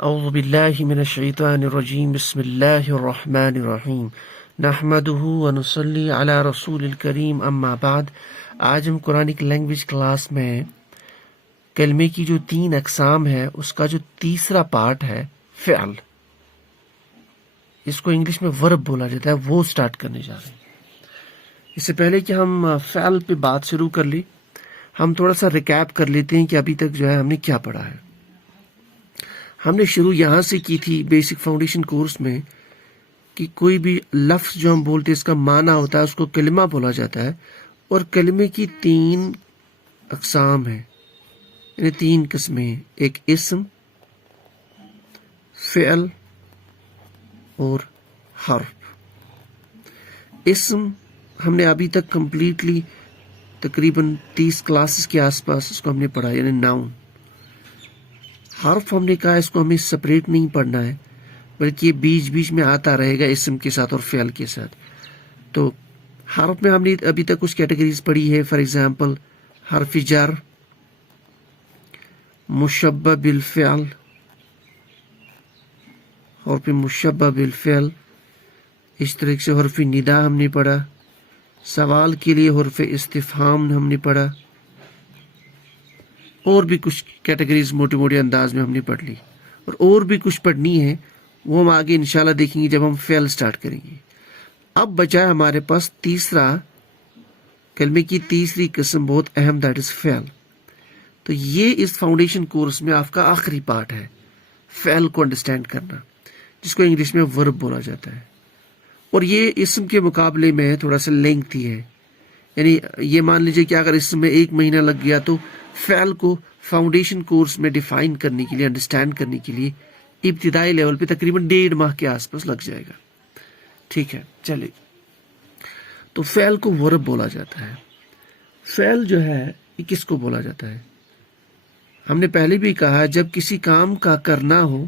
اعوذ باللہ من الشیطان الرجیم بسم اللہ الرحمن الرحیم نحمده ونصلی علی رسول الکریم اما بعد۔ آج ہم قرآنک لینگویج کلاس میں کلمے کی جو 3 اقسام ہے اس کا جو تیسرا پارٹ ہے فعل، اس کو انگلش میں ورب بولا جاتا ہے، وہ سٹارٹ کرنے جا رہے ہیں۔ اس سے پہلے کہ ہم فعل پہ بات شروع کر لی، ہم تھوڑا سا ریکیپ کر لیتے ہیں کہ ابھی تک جو ہے ہم نے کیا پڑھا ہے۔ ہم نے شروع یہاں سے کی تھی بیسک فاؤنڈیشن کورس میں کہ کوئی بھی لفظ جو ہم بولتے ہیں اس کا معنی ہوتا ہے، اس کو کلمہ بولا جاتا ہے، اور کلمے کی 3 اقسام ہیں، یعنی 3 قسمیں، ایک اسم، فعل اور حرف۔ اسم ہم نے ابھی تک کمپلیٹلی تقریباً 30 کلاسز کے آس پاس اس کو ہم نے پڑھا، یعنی ناؤن۔ حرف ہم نے کہا اس کو ہمیں سپریٹ نہیں پڑھنا ہے، بلکہ یہ بیچ بیچ میں آتا رہے گا اسم کے ساتھ اور فعل کے ساتھ۔ تو حرف میں ہم نے ابھی تک کچھ کیٹیگریز پڑھی ہے، فار ایگزامپل حرف جر، مشبہ بالفعل، حرف مشبہ بالفعل، اس طرح سے حرف ندا ہم نے پڑھا، سوال کے لیے حرف استفہام ہم نے پڑھا، اور بھی کچھ کیٹیگریز موٹے موٹے انداز میں ہم نے پڑھ لی، اور بھی کچھ پڑھنی ہے، وہ ہم آگے انشاءاللہ دیکھیں گے جب ہم فعل سٹارٹ کریں گے۔ اب بچا ہے ہمارے پاس تیسرا، کلمے کی تیسری قسم بہت اہم، دیٹ از فعل۔ تو یہ اس فاؤنڈیشن کورس میں آپ کا آخری پارٹ ہے، فعل کو انڈرسٹینڈ کرنا، جس کو انگلش میں ورب بولا جاتا ہے، اور یہ اسم کے مقابلے میں تھوڑا سا لینگتھی ہے۔ یعنی یہ مان لیجئے کہ اگر اس میں 1 مہینہ لگ گیا تو فعل کو فاؤنڈیشن کورس میں ڈیفائن کرنے کے لیے، انڈرسٹینڈ کرنے کے لیے ابتدائی لیول پہ تقریباً 1.5 ماہ کے آس پاس لگ جائے گا۔ ٹھیک ہے، چلے۔ تو فعل کو ورب بولا جاتا ہے۔ فعل جو ہے یہ کس کو بولا جاتا ہے؟ ہم نے پہلے بھی کہا جب کسی کام کا کرنا ہو،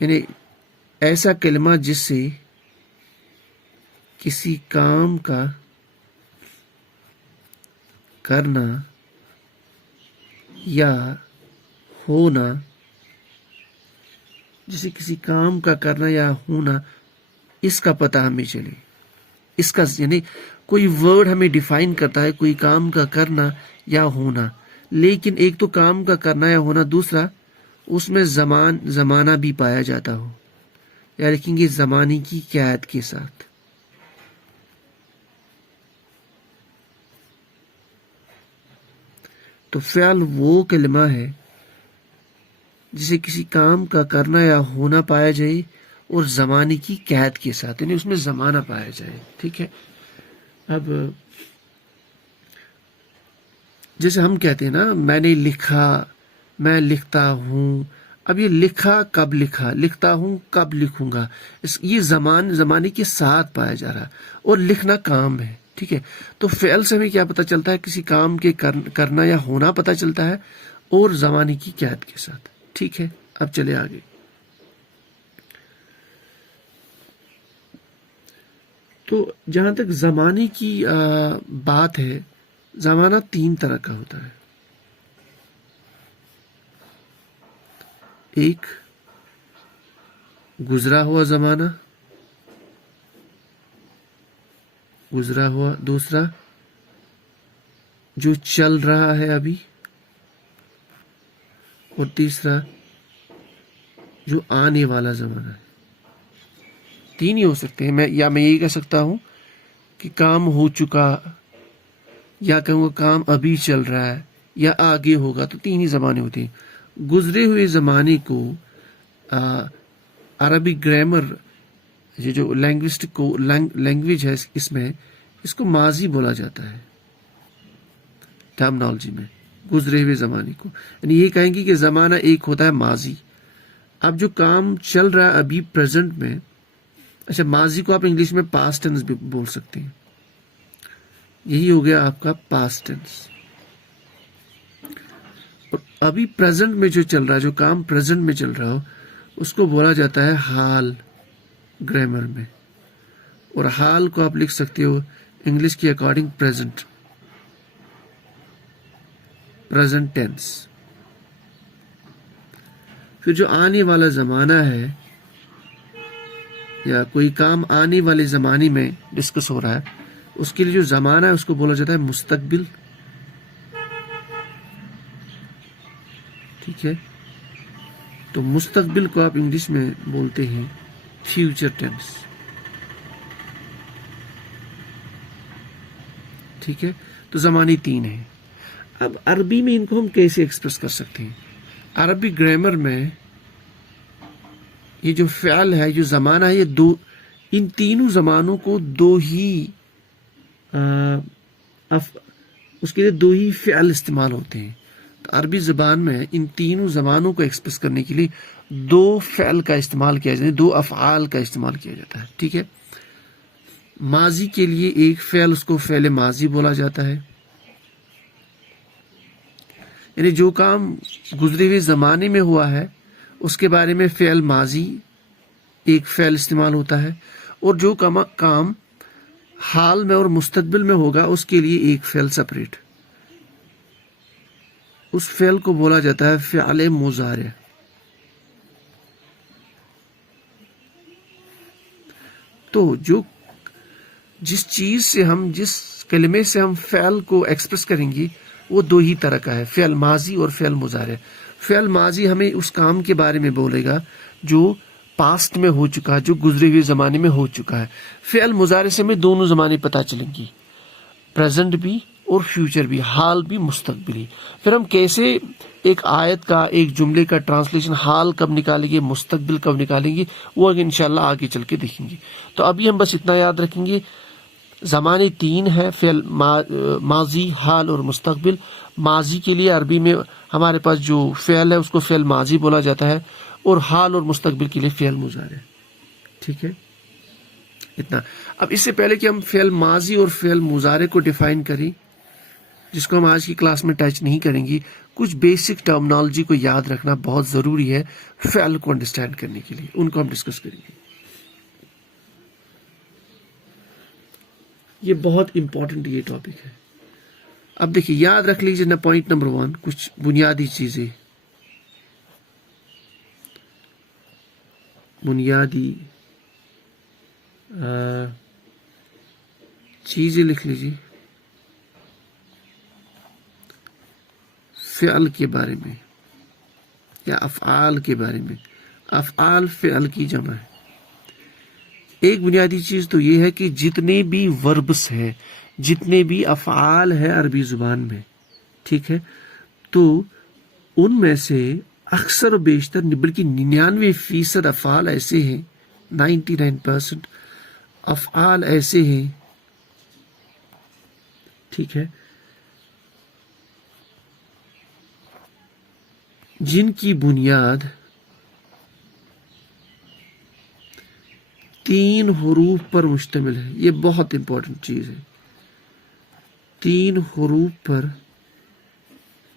یعنی ایسا کلمہ جس سے کسی کام کا کرنا یا ہونا، جسے کسی کام کا کرنا یا ہونا اس کا پتہ ہمیں چلے، اس کا یعنی کوئی ورڈ ہمیں ڈیفائن کرتا ہے کوئی کام کا کرنا یا ہونا، لیکن ایک تو کام کا کرنا یا ہونا، دوسرا اس میں زمانہ بھی پایا جاتا ہو، یا لکھیں گے زمانے کی قید کے ساتھ۔ تو فعل وہ کلمہ ہے جسے کسی کام کا کرنا یا ہونا پایا جائے اور زمانے کی قید کے ساتھ، یعنی اس میں زمانہ پایا جائے۔ ٹھیک ہے، اب جیسے ہم کہتے ہیں نا، میں نے لکھا، میں لکھتا ہوں، اب یہ لکھا کب لکھا، لکھتا ہوں کب لکھوں گا، یہ زمانے کے ساتھ پایا جا رہا، اور لکھنا کام ہے۔ ٹھیک ہے، تو فعل سے ہمیں کیا پتہ چلتا ہے؟ کسی کام کے کرنا یا ہونا پتہ چلتا ہے، اور زمانے کی قید کے ساتھ۔ ٹھیک ہے، اب چلے آگے۔ تو جہاں تک زمانے کی بات ہے، زمانہ 3 طرح کا ہوتا ہے۔ ایک گزرا ہوا زمانہ، گزرا ہوا، دوسرا جو چل رہا ہے ابھی، اور تیسرا جو آنے والا زمانہ ہے۔ 3 ہی ہو سکتے ہیں، میں یہی کہہ سکتا ہوں کہ کام ہو چکا، یا کہوں گا کام ابھی چل رہا ہے، یا آگے ہوگا، تو 3 ہی زمانے ہوتے ہیں۔ گزرے ہوئے زمانے کو عربی گرامر، یہ جو لینگویج ہے اس میں، اس کو ماضی بولا جاتا ہے ٹرمنالوجی میں، گزرے ہوئے زمانے کو، یعنی یہ کہیں گے کہ زمانہ ایک ہوتا ہے ماضی۔ اب جو کام چل رہا ہے ابھی پریزنٹ میں، اچھا ماضی کو آپ انگلش میں پاسٹ ٹینس بھی بول سکتے ہیں، یہی ہو گیا آپ کا پاسٹ ٹینس۔ اور ابھی پریزنٹ میں جو چل رہا ہے، جو کام پریزنٹ میں چل رہا ہو، اس کو بولا جاتا ہے حال گرامر میں، اور حال کو آپ لکھ سکتے ہو انگلش کے اکارڈنگ پریزنٹ ٹینس۔ پھر جو آنے والا زمانہ ہے یا کوئی کام آنے والے زمانے میں ڈسکس ہو رہا ہے، اس کے لیے جو زمانہ ہے اس کو بولا جاتا ہے مستقبل. ٹھیک ہے، تو مستقبل کو آپ انگلش میں بولتے ہیں فیوچر ٹینس. ٹھیک ہے، تو زمانے 3 ہیں. اب عربی میں ان کو ہم کیسے ایکسپریس کر سکتے ہیں؟ عربی گرامر میں یہ جو فعل ہے، جو زمانہ ہے، یہ ان تینوں زمانوں کو اس کے لیے 2 ہی فعل استعمال ہوتے ہیں. تو عربی زبان میں ان تینوں زمانوں کو ایکسپریس کرنے کے لیے 2 فعل کا استعمال کیا جاتا ہے، 2 افعال کا استعمال کیا جاتا ہے. ٹھیک ہے، ماضی کے لیے ایک فعل، اس کو فعل ماضی بولا جاتا ہے. یعنی جو کام گزرے ہوئے زمانے میں ہوا ہے اس کے بارے میں فعل ماضی ایک فعل استعمال ہوتا ہے، اور جو کام حال میں اور مستقبل میں ہوگا اس کے لیے ایک فعل سپریٹ. اس فعل کو بولا جاتا ہے فعل مضارع. تو جس چیز سے جس کلمے سے ہم فعل کو ایکسپریس کریں گے وہ 2 ہی طرح کا ہے، فعل ماضی اور فعل مضارع. فعل ماضی ہمیں اس کام کے بارے میں بولے گا جو پاسٹ میں ہو چکا ہے، جو گزرے ہوئے زمانے میں ہو چکا ہے. فعل مضارع سے ہمیں دونوں زمانے پتہ چلیں گی، پریزنٹ بھی اور فیوچر بھی، حال بھی مستقبل بھی. پھر ہم کیسے ایک آیت کا، ایک جملے کا ٹرانسلیشن حال کب نکالیں گے، مستقبل کب نکالیں گے، وہ انشاءاللہ آگے چل کے دیکھیں گے. تو ابھی ہم بس اتنا یاد رکھیں گے، زمانے 3 ہے، فعل ماضی، حال اور مستقبل. ماضی کے لیے عربی میں ہمارے پاس جو فعل ہے اس کو فعل ماضی بولا جاتا ہے، اور حال اور مستقبل کے لیے فعل مضارع. ٹھیک ہے، اتنا. اب اس سے پہلے کہ ہم فعل ماضی اور فعل مضارع کو ڈیفائن کریں، جس کو ہم آج کی کلاس میں ٹچ نہیں کریں گے، کچھ بیسک ٹرمنالوجی کو یاد رکھنا بہت ضروری ہے فعل کو انڈرسٹینڈ کرنے کے لیے، ان کو ہم ڈسکس کریں گے. یہ بہت امپورٹنٹ یہ ٹاپک ہے. اب دیکھیے، یاد رکھ لیجیے نا، پوائنٹ نمبر 1 کچھ بنیادی چیزیں، چیزیں لکھ لیجیے فعل کے بارے میں یا افعال کے بارے میں. افعال فعل کی جمع ہے. ایک بنیادی چیز تو یہ ہے کہ جتنے بھی وربس ہیں، جتنے بھی افعال ہیں عربی زبان میں، ٹھیک ہے، تو ان میں سے اکثر و بیشتر بلکہ 99% افعال ایسے ہیں، 99% افعال ایسے ہیں، ٹھیک ہے، جن کی بنیاد 3 حروف پر مشتمل ہے. یہ بہت امپورٹنٹ چیز ہے، 3 حروف پر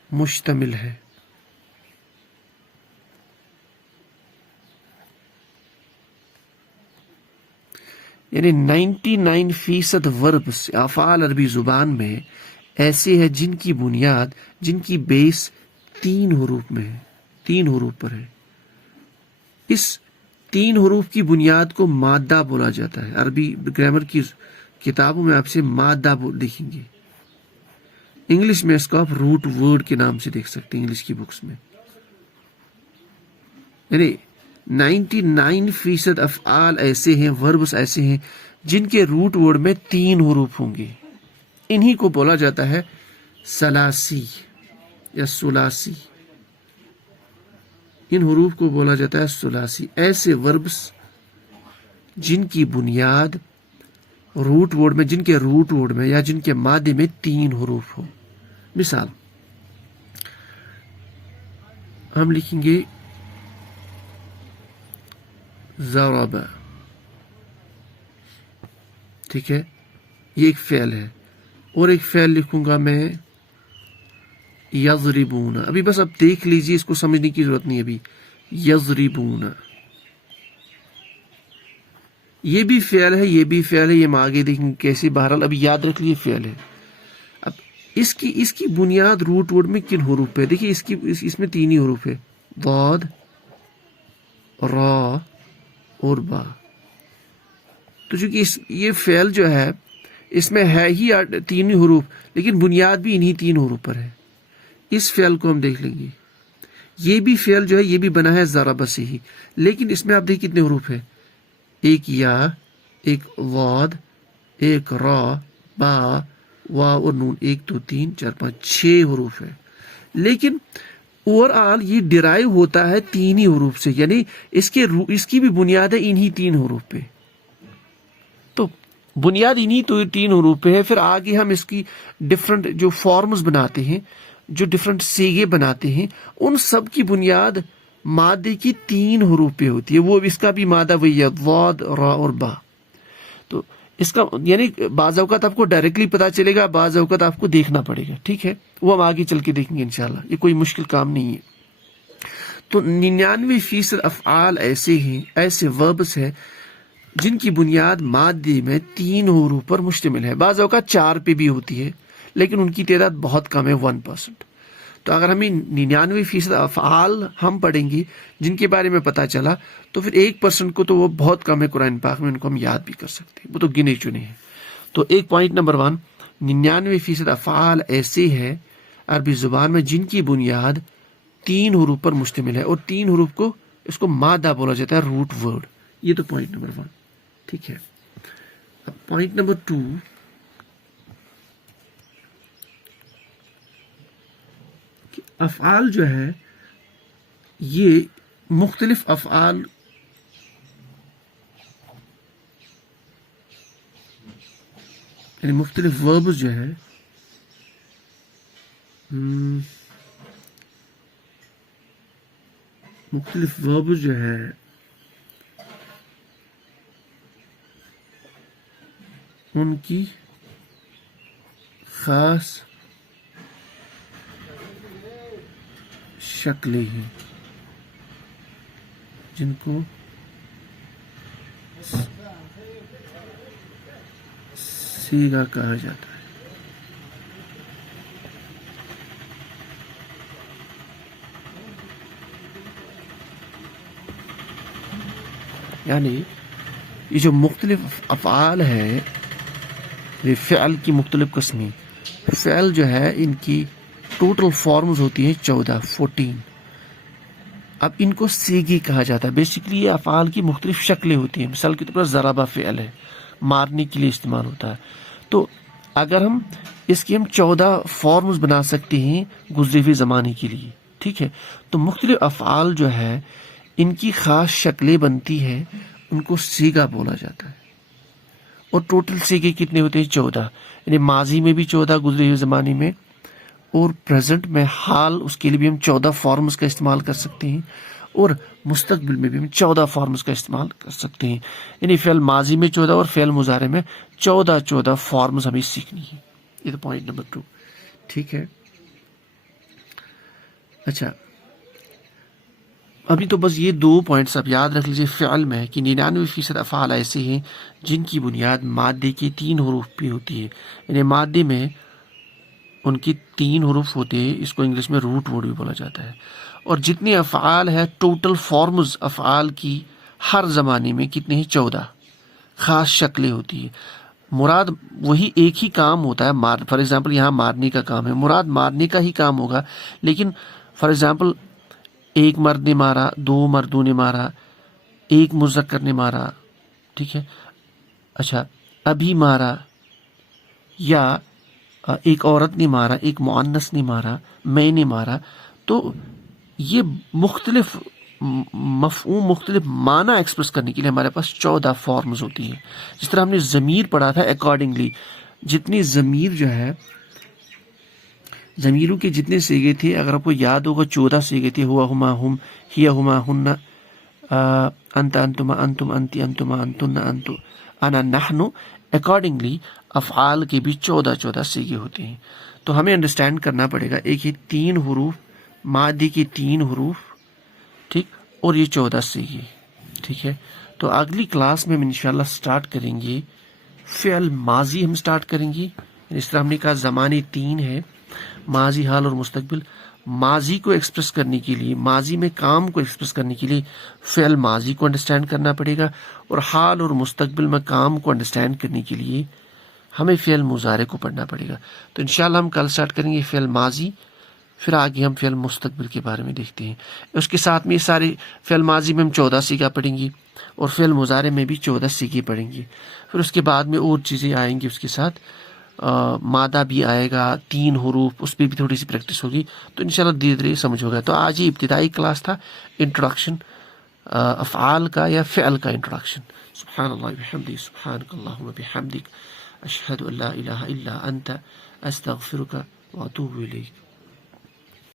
مشتمل ہے. یعنی 99% وربس افعال عربی زبان میں ایسے ہیں جن کی بنیاد، جن کی بیس 3 حروف میں ہے، 3 حروف پر ہے. اس 3 حروف کی بنیاد کو مادہ بولا جاتا ہے. عربی گرامر کی کتابوں میں آپ سے مادہ دیکھیں گے. انگلش میں اس کو آپ روٹ ورڈ کے نام سے دیکھ سکتے ہیں، انگلش کی بکس میں. یعنی 99% افعال ایسے ہیں، وربس ایسے ہیں جن کے روٹ ورڈ میں 3 حروف ہوں گے. انہی کو بولا جاتا ہے ثلاثی یا ثلاثی. ان حروف کو بولا جاتا ہے ثلاثی. ایسے وربس جن کی بنیاد روٹ ورڈ میں، جن کے روٹ ورڈ میں یا جن کے مادے میں 3 حروف ہو. مثال ہم لکھیں گے ضرب، ٹھیک ہے، یہ ایک فعل ہے. اور ایک فعل لکھوں گا میں یضربون. ابھی بس اب دیکھ لیجیے، اس کو سمجھنے کی ضرورت نہیں. ابھی یضربون یہ بھی فعل ہے، یہ بھی فعل ہے، یہ ہم آگے دیکھیں گے کیسے. بہرحال ابھی یاد رکھ لیے فعل ہے. اب اس کی بنیاد روٹ ورڈ میں کن حروف پہ؟ دیکھیے اس میں 3 ہی حروف ہے، ضاد، را اور با. تو چونکہ یہ فعل جو ہے اس میں ہے ہی 3 حروف، لیکن بنیاد بھی انہی 3 حروف پر ہے. اس فعل کو ہم دیکھ لیں گے. یہ بھی فعل جو ہے یہ بھی بنا ہے ضرب سے ہی، لیکن اس میں آپ دیکھیں کتنے حروف ہے. ایک یا، ایک واد، ایک را، با، وا اور نون. 1 2 3 4 5 6 حروف ہے. لیکن اوور آل یہ ڈرائیو ہوتا ہے 3 ہی حروف سے، یعنی اس کی بھی بنیاد ہے انہی 3 حروف پہ. تو بنیاد انہی 3 حروف پہ ہے. پھر آگے ہم اس کی ڈفرنٹ جو فارمز بناتے ہیں، جو ڈفرنٹ سیگے بناتے ہیں، ان سب کی بنیاد مادے کی 3 حروف پہ ہوتی ہے. وہ اس کا بھی مادہ وہی ہے، واد، را اور با. تو اس کا یعنی بعض اوقات آپ کو ڈائریکٹلی پتا چلے گا، بعض اوقات آپ کو دیکھنا پڑے گا. ٹھیک ہے، وہ ہم آگے چل کے دیکھیں گے انشاءاللہ. یہ کوئی مشکل کام نہیں ہے. تو 99% افعال ایسے ہیں، ایسے وربس ہیں جن کی بنیاد مادے میں 3 حروف پر مشتمل ہے. بعض اوقات 4 پہ بھی ہوتی ہے، لیکن ان کی تعداد بہت کم ہے، 1%. تو اگر ہمیں 99% افعال ہم پڑھیں گے جن کے بارے میں پتا چلا، تو پھر 1% کو تو وہ بہت کم ہے قرآن پاک میں، ان کو ہم یاد بھی کر سکتے ہیں، وہ تو گنے چنے ہیں. تو ایک پوائنٹ نمبر 1، 99% افعال ایسے ہیں عربی زبان میں جن کی بنیاد 3 حروف پر مشتمل ہے، اور 3 حروف کو اس کو مادہ بولا جاتا ہے، روٹ ورڈ. یہ تو پوائنٹ نمبر 1. ٹھیک ہے. اب پوائنٹ نمبر 2، افعال جو ہے یہ مختلف افعال یعنی مختلف وربز جو ہے مختلف وربز جو ہے ان کی خاص شکلیں ہیں جن کو سیگا کہا جاتا ہے. یعنی یہ جو مختلف افعال ہے، یہ فعل کی مختلف قسمیں. فعل جو ہے ان کی ٹوٹل فارمز ہوتی ہیں 14. اب ان کو سیگی کہا جاتا ہے. بیسیکلی یہ افعال کی مختلف شکلیں ہوتی ہیں. مثال کے طور پر ضربہ فعل ہے، مارنے کے لیے استعمال ہوتا ہے. تو اگر ہم اس کی 14 فارمز بنا سکتے ہیں گزرے ہوئے زمانے کے لیے. ٹھیک ہے. تو مختلف افعال جو ہے ان کی خاص شکلیں بنتی ہیں، ان کو سیگا بولا جاتا ہے. اور ٹوٹل سیگے کتنے ہوتے ہیں؟ 14. یعنی ماضی میں بھی 14 گزرے ہوئے زمانے میں، اور پریزنٹ میں حال اس کے لیے بھی ہم 14 فارمز کا استعمال کر سکتے ہیں، اور مستقبل میں بھی ہم 14 فارمز کا استعمال کر سکتے ہیں. یعنی فعل ماضی میں 14 اور فعل مضارع میں 14 فارمز ہمیں سیکھنی ہے. یہ تو پوائنٹ نمبر 2. ٹھیک ہے. اچھا، ابھی تو بس یہ 2 پوائنٹس آپ یاد رکھ لیجیے فعل میں کہ 99% افعال ایسے ہیں جن کی بنیاد مادے کے 3 حروف پہ ہوتی ہے. یعنی مادے میں ان کی 3 حروف ہوتے ہیں. اس کو انگلش میں روٹ ورڈ بھی بولا جاتا ہے. اور جتنے افعال ہیں، ٹوٹل فارمز افعال کی ہر زمانے میں کتنے ہیں؟ 14 خاص شکلیں ہوتی ہیں. مراد وہی ایک ہی کام ہوتا ہے. فار ایگزامپل یہاں مارنے کا کام ہے، مراد مارنے کا ہی کام ہوگا، لیکن فار ایگزامپل 1 مرد نے مارا، 2 مردوں نے مارا، 1 مذکر نے مارا. ٹھیک ہے. اچھا، ابھی مارا، یا 1 عورت نے مارا، 1 مؤنث نے مارا، میں نے مارا. تو یہ مختلف مفہوم، مختلف معنی ایکسپریس کرنے کے لیے ہمارے پاس 14 فارمز ہوتی ہیں. جس طرح ہم نے ضمیر پڑھا تھا، اکارڈنگلی جتنی ضمیر جو ہے، ضمیروں کے جتنے سیگے تھے، اگر آپ کو یاد ہوگا 14 سیگے تھے. ہوا، ہما، ہم، ہیا، ہما، ہن، انت، انتما، انتم، انتی، انتما، انتن، انتو، انا، نحن. اکارڈنگلی افعال کے بھی 14 سیگے ہوتے ہیں. تو ہمیں انڈرسٹینڈ کرنا پڑے گا. ایک ہی 3 حروف، مادے کے 3 حروف، ٹھیک، اور یہ 14 سیگے. ٹھیک ہے. تو اگلی کلاس میں ہم انشاءاللہ سٹارٹ کریں گے فعل ماضی. ہم سٹارٹ کریں گے. اس طرح ہم نے کہا زمانے 3 ہے، ماضی، حال اور مستقبل. ماضی کو ایکسپریس کرنے کے لیے، ماضی میں کام کو ایکسپریس کرنے کے لیے فعل ماضی کو انڈرسٹینڈ کرنا پڑے گا، اور حال اور مستقبل میں کام کو انڈرسٹینڈ کرنے کے لیے ہمیں فعل مضارع کو پڑھنا پڑے گا. تو انشاءاللہ ہم کل سٹارٹ کریں گے فعل ماضی، پھر آگے ہم فعل مستقبل کے بارے میں دیکھتے ہیں. اس کے ساتھ میں یہ سارے فعل ماضی میں ہم 14 سیگا پڑھیں گے، اور فعل مضارع میں بھی 14 سیگے پڑھیں گے. پھر اس کے بعد میں اور چیزیں آئیں گی اس کے ساتھ، مادہ بھی آئے گا، 3 حروف، اس پہ بھی تھوڑی سی پریکٹس ہوگی. تو انشاءاللہ دھیرے دھیرے سمجھ ہوگا. تو آج یہ ابتدائی کلاس تھا، انٹروڈکشن افعال کا یا فعل کا انٹروڈکشن. سبحان اللہ بحمدہ، سبحانک اللہم بحمدک، اشہد ان لا الہ الا انت، استغفرک واتوب الیک.